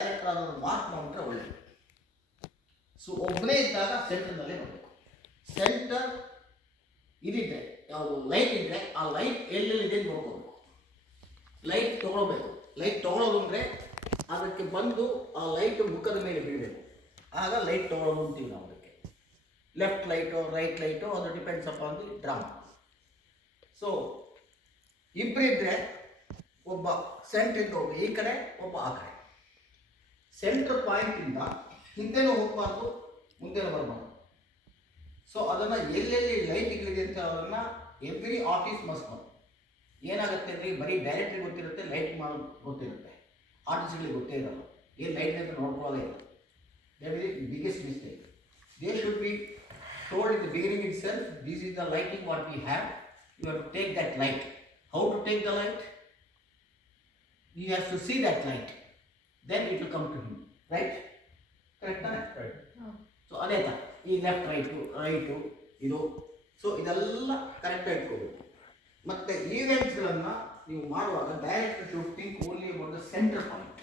Director ಅದನ್ನು mark ಮಾಡಿದ್ರೆ ಒಳ್ಳೆಯದು. ಸೊ ಒಬ್ಬನೇ ಇದ್ದಾಗ ಸೆಂಟರ್ನಲ್ಲೇ ಮಾಡಬೇಕು. ಸೆಂಟರ್ ಇದಿದ್ದರೆ ಯಾವುದು ಲೈಟ್ ಇದ್ದರೆ ಆ ಲೈಟ್ ಎಲ್ಲೆಲ್ಲಿದೆ ನೋಡ್ಕೋಬೇಕು. ಲೈಟ್ ತೊಗೊಳ್ಬೇಕು. ಲೈಟ್ ತೊಗೊಳೋದು ಅಂದರೆ ಅದಕ್ಕೆ ಬಂದು ಆ ಲೈಟ್ ಮುಖದ ಮೇಲೆ ಬೀಳಬೇಕು. ಆಗ ಲೈಟ್ ತೊಗೊಳೋದು ಅಂತೀವಿ ನಾವು ಅದಕ್ಕೆ. ಲೆಫ್ಟ್ ಲೈಟು ರೈಟ್ ಲೈಟು ಅದು depends upon the drama. So ಇಬ್ಬರಿದ್ದರೆ ಒಬ್ಬ ಸೆಂಟ್ರಿಂದ ಹೋಗಿ ಈ ಕಡೆ, ಒಬ್ಬ ಆ ಕಡೆ. ಸೆಂಟ್ರ್ ಪಾಯಿಂಟಿಂದ ಹಿಂದೆನೂ ಹೋಗಬಾರ್ದು, ಮುಂದೆನೂ ಬರಬಾರ್ದು. ಸೊ ಅದನ್ನು ಎಲ್ಲೆಲ್ಲಿ ಲೈಟ್ಗಳಿದೆ ಅಂತ ಅದನ್ನು ಎವ್ರಿ ಆರ್ಟಿಸ್ಟ್ ಮಸ್ಟ್ ನೋ. ಏನಾಗುತ್ತೆ ಅಂದರೆ ಬರೀ ಡೈರೆಕ್ಟ್ರಿಗೆ ಗೊತ್ತಿರುತ್ತೆ, ಲೈಟ್ ಮಾಡೋದು ಗೊತ್ತಿರುತ್ತೆ, ಆರ್ಟಿಸ್ಟ್ಗಳಿಗೆ ಗೊತ್ತೇ ಇರಲ್ಲ. ಏನು ಲೈಟ್ ಅಂತ ನೋಡ್ಕೊಳ್ಳೋದೇ ಇಲ್ಲ. That is the biggest mistake. They should be told in the beginning itself, this is the lighting what we have, you have to take that light. How to take the light? You have to see that light, then it will come to him, right? Correct? Right. So ಅದೇ ಥರ ಈ left right ಇದು. So ಇದೆಲ್ಲ ಕರೆಕ್ಟಾಗಿ ಇಟ್ಕೋಬೇಕು. ಮತ್ತು ಈವೆಂಟ್ಸ್ಗಳನ್ನು ನೀವು ಮಾಡುವಾಗ direct should think only about the centre point.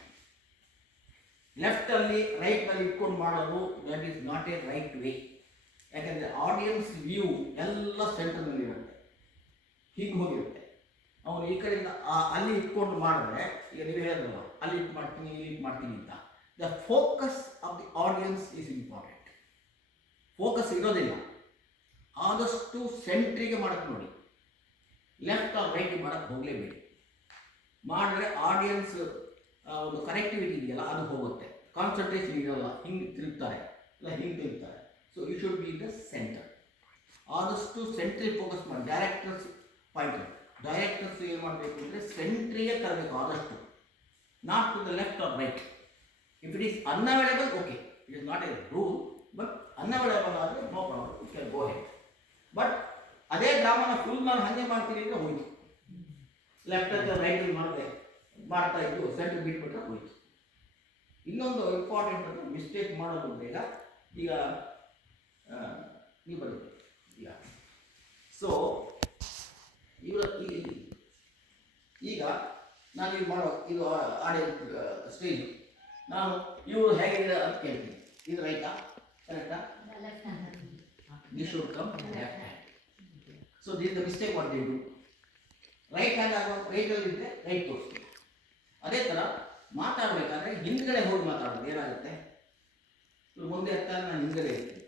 ಲೆಫ್ಟಲ್ಲಿ ರೈಟ್ನಲ್ಲಿ ಇಟ್ಕೊಂಡು ಮಾಡೋದು that is not a right way. ಯಾಕೆಂದರೆ ಆಡಿಯನ್ಸ್ ವ್ಯೂ ಎಲ್ಲ ಸೆಂಟರ್ನಲ್ಲಿರುತ್ತೆ, ಹೀಗೆ ಹೋಗಿರುತ್ತೆ. ಅವನು ಈ ಕಡೆಯಿಂದ ಅಲ್ಲಿ ಇಟ್ಕೊಂಡು ಮಾಡಿದ್ರೆ, ಈಗ ನೀವು ಹೇಳಿದ್ರಲ್ಲ ಅಲ್ಲಿ ಇಟ್ಟು ಮಾಡ್ತೀನಿ ಇಲ್ಲಿ ಇಟ್ಟು ಮಾಡ್ತೀನಿ ಅಂತ, the focus of the audience is important. Focus ಇರೋದಿಲ್ಲ. ಆದಷ್ಟು ಸೆಂಟ್ರಿಗೆ ಮಾಡೋಕ್ಕೆ ನೋಡಿ, ಲೆಫ್ಟ್ ಆರ್ ರೈಟಿಗೆ ಮಾಡೋಕ್ಕೆ ಹೋಗಲೇಬೇಡಿ. ಮಾಡಿದ್ರೆ ಆಡಿಯನ್ಸ್ ಒಂದು ಕನೆಕ್ಟಿವಿಟಿ ಇದೆಯಲ್ಲ ಅದು ಹೋಗುತ್ತೆ, ಕಾನ್ಸಂಟ್ರೇಷನ್ ಇರೋಲ್ಲ, ಹಿಂಗೆ ತಿರುಗ್ತಾರೆ ಇಲ್ಲ ಹಿಂಗೆ ತಿರುಗ್ತಾರೆ. So you should be in the centre. ಆದಷ್ಟು ಸೆಂಟ್ರಿಗೆ ಫೋಕಸ್ ಮಾಡಿ. ಡೈರೆಕ್ಟರ್ಸ್ ಪಾಯಿಂಟ್, ಡೈರೆಕ್ಟರ್ಸ್ ಏನು ಮಾಡಬೇಕು ಅಂದರೆ ಸೆಂಟ್ರಿಗೆ ತರಬೇಕು ಆದಷ್ಟು, not to the left or right. If it is unavailable okay, it is not a rule, but unavailable ಆದರೆ no problem, you can go head. But ಅದೇ ಡ್ರಾಮಾನ ಫುಲ್ ನಾನು ಹಾಗೆ ಮಾಡ್ತೀನಿ ಅಂದರೆ ಹೋಯ್ತು. ಲೆಫ್ಟಲ್ಲಿ ರೈಟಲ್ಲಿ ಮಾಡ್ತಾ ಇದ್ದು ಸೆಂಟ್ರ್ ಬಿಟ್ಬಿಟ್ರೆ ಹೋಯ್ತು. ಇನ್ನೊಂದು ಇಂಪಾರ್ಟೆಂಟ್ ಅಂದರೆ ಮಿಸ್ಟೇಕ್ ಮಾಡೋದು ಬೇಗ. ಈಗ ನೀವು ಬರುತ್ತೆ ಈಗ. ಸೊ ಈಗ ನಾನು ಇದು ಮಾಡೋ ಇದು ಆಡಿಯನ್ಸ್ ಸ್ಟೇಜ್, ನಾನು ಇವರು ಹೇಗಿದೆ ಅಂತ ಕೇಳ್ತೀನಿ. ಇದು ರೈಟಾ ಕರೆಕ್ಟಾ? This should come left hand. So this the mistake what they do. Right hand ಆಗೋ ರೈಟಲ್ಲಿ ಇದ್ದರೆ ರೈಟ್ ತೋರಿಸ್ತೀನಿ. ಅದೇ ಥರ ಮಾತಾಡಬೇಕಾದ್ರೆ ಹಿಂದ್ಗಡೆ ಹೋಗಿ ಮಾತಾಡೋದು ಏನಾಗುತ್ತೆ, ಮುಂದೆ ಇರ್ತಾರೆ, ನಾನು ಹಿಂದ್ಗಡೆ ಇರ್ತೀನಿ.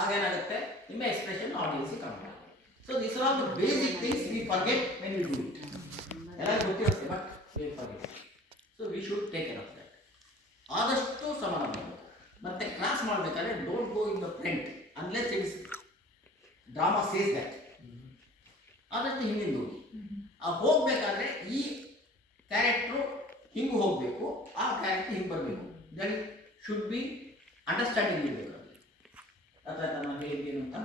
ಆಗೇನಾಗುತ್ತೆ, ನಿಮ್ಮ ಎಕ್ಸ್ಪ್ರೆಷನ್ ಆಡಿಯನ್ಸಿಗೆ ಕಾಣುತ್ತೆ. So this are the basic things V forget when we do it. ಎಲ್ಲರಿಗೂ ಗೊತ್ತಿರುತ್ತೆ but we forget. So we should take care of that. ಆದಷ್ಟು ಸಮಾನ ಮಾಡಬೇಕು. ಮತ್ತು ಕ್ಲಾಸ್ ಮಾಡಬೇಕಾದ್ರೆ don't go in the front unless it's drama says that. ಆದಷ್ಟು ಹಿಂದಿಂದ ಹೋಗಿ. ಆ ಹೋಗಬೇಕಾದ್ರೆ ಈ ಕ್ಯಾರೆಕ್ಟ್ರು ಹಿಂಗೆ ಹೋಗಬೇಕು, ಆ ಕ್ಯಾರೆಕ್ಟರ್ ಹಿಂಗೆ ಬರಬೇಕು. ದಟ್ ಶುಡ್ ಬಿ ಅಂಡರ್ಸ್ಟ್ಯಾಂಡಿಂಗ್ ಇರಬೇಕು. ಅರ್ಥ ಆಯ್ತಾ ನಾನು ಹೇಳಿದ್ದೇನು ಅಂತ?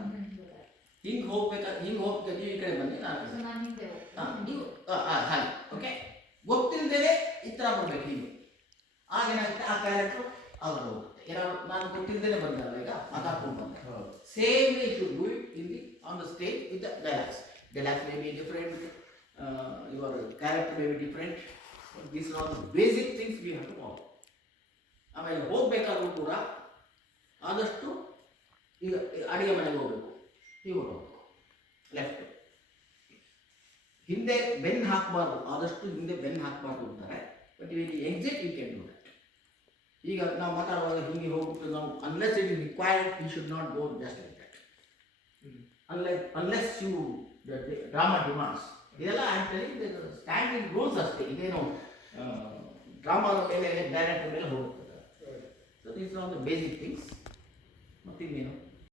ಹಿಂಗೆ ಹೋಗ್ಬೇಕಾದ್ರೆ ಹಿಂಗೆ ಹೋಗ್ಬೇಕು, ನೀವು ಈ ಕಡೆ ಬನ್ನಿ, ನಾನು ನೀವು ಹಾಗೆ ಓಕೆ. ಗೊತ್ತಿಲ್ಲದೇ ಈ ಥರ ಬರಬೇಕು ಹೀಗೆ. ಆಗೇನಾಗುತ್ತೆ, ಆ ಕ್ಯಾರೆಕ್ಟ್ರು ಆವಾಗ ಹೋಗುತ್ತೆ. ಏನಾದ್ರು ನಾನು ಗೊತ್ತಿಲ್ಲದೇ ಬಂದಲ್ಲ, ಈಗ ಮಾತಾಡ್ಕೊಂಡು ಬಂದೆ. Same way should do it in the on the stage with the dialogues. Dialogues may be different, your character may be different. These are the basic things we have to follow. ಆಮೇಲೆ ಹೋಗಬೇಕಾದ್ರೂ ಕೂಡ ಆದಷ್ಟು ಈಗ ಅಡುಗೆ ಮನೆಗೆ ಹೋಗಬೇಕು, ಹೀಗೆ ಹೋಗಬೇಕು, ಲೆಫ್ಟ್. ಹಿಂದೆ ಬೆನ್ನು ಹಾಕಬಾರ್ದು, ಆದಷ್ಟು ಹಿಂದೆ ಬೆನ್ನು ಹಾಕಬಾರ್ದು ಅಂತಾರೆ. ಬಟ್ ಈಗ exit you can do that. ಈಗ ನಾವು ಮಾತಾಡುವಾಗ ಹಿಂಗೆ ಹೋಗ್ಬಿಟ್ಟು ನಾವು unless it is required you should not go just like that. Unless you drama demands. ಇದೆಲ್ಲ ಆ್ಯಕ್ಚುಲಿ ಸ್ಟ್ಯಾಂಡಿಂಗ್ ರೂಲ್ಸ್ ಅಷ್ಟೇ. ಇದೇನು ಡ್ರಾಮಾದ ಮೇಲೆ ಡೈರೆಕ್ಟರ್ ಮೇಲೆ ಹೋಗುತ್ತದೆ. So these are the basic things. ಮತ್ತಿನ್ನೇನು